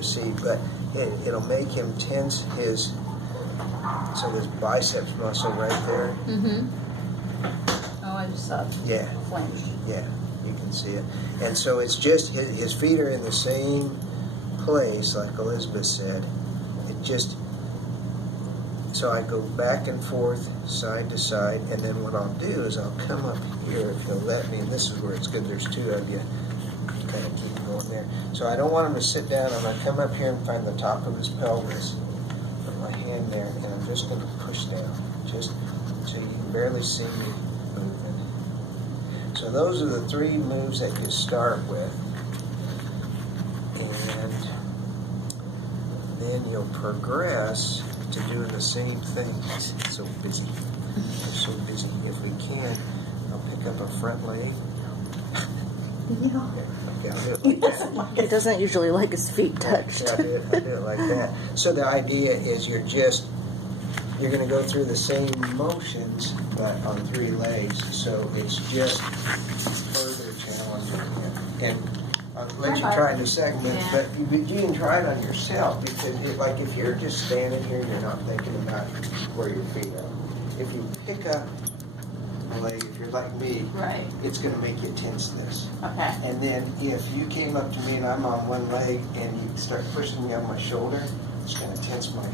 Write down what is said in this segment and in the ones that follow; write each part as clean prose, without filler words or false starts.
to see, but it'll make him tense his biceps muscle right there. Oh, I just saw it. Yeah. Flange. Yeah, you can see it. And so it's just, his feet are in the same place, like Elizabeth said. It just, so I go back and forth, side to side, and then what I'll do is I'll come up here if he'll let me, and this is where it's good, there's two of you. Kind of keep going there. So I don't want him to sit down. I'm going to come up here and find the top of his pelvis. Put my hand there, and I'm just going to push down, just so you can barely see me moving. So those are the 3 moves that you start with, and then you'll progress to doing the same thing. He's so busy. We're so busy. If we can, I'll pick up a front leg. No. Okay, I'll do it like that. He doesn't usually like his feet touched. Yeah, I'll do it like that. So the idea is you're going to go through the same motions, but on 3 legs. So it's just further challenging him. And I'll let you try it in a second, but you can try it on yourself, because like if you're just standing here and you're not thinking about where your feet are, if you pick up a leg, if you're like me, right, it's going to make you tense this. Okay. And then if you came up to me and I'm on one leg and you start pushing me on my shoulder, it's going to tense my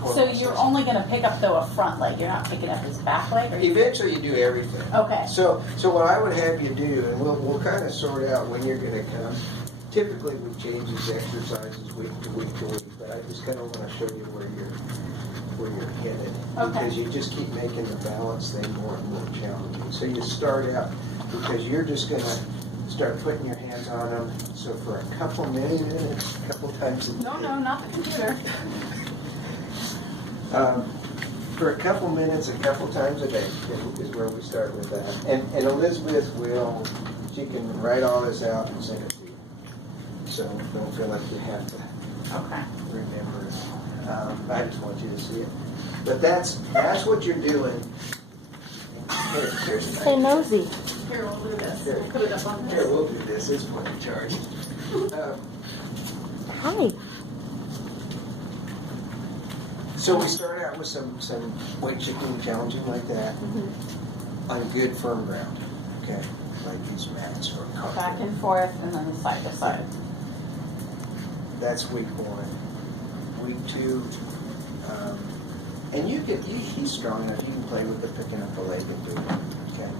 core. So you're only going to pick up, though, a front leg. You're not picking up his back leg? Or eventually you do everything. Okay. So what I would have you do, and we'll kind of sort out when you're going to come. Typically we change these exercises week to week to week, but I just kind of want to show you where you're headed. Okay. Because you just keep making the balance thing more and more challenging. So you start out, because you're just going to start putting your hands on them. So for a couple minutes, a couple times a day. No, not the computer. For a couple minutes, a couple times a day is where we start with that. And Elizabeth she can write all this out and send it to you. So don't feel like you have to remember it. I just want you to see it. But that's what you're doing. Here's Hey, Nosy. Here, we'll do this. We'll put it up on this. Here, we'll do this. It's what we charge. Hi. So we start out with some weight shifting, challenging like that, on good firm ground. Okay, like these mats or carpet. Back and forth, and then side to side. That's week 1. Week 2, and he's strong enough. You can play with the picking up a leg and doing it. Okay.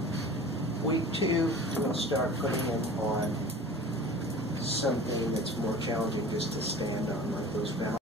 Week 2, we'll start putting him on something that's more challenging, just to stand on, like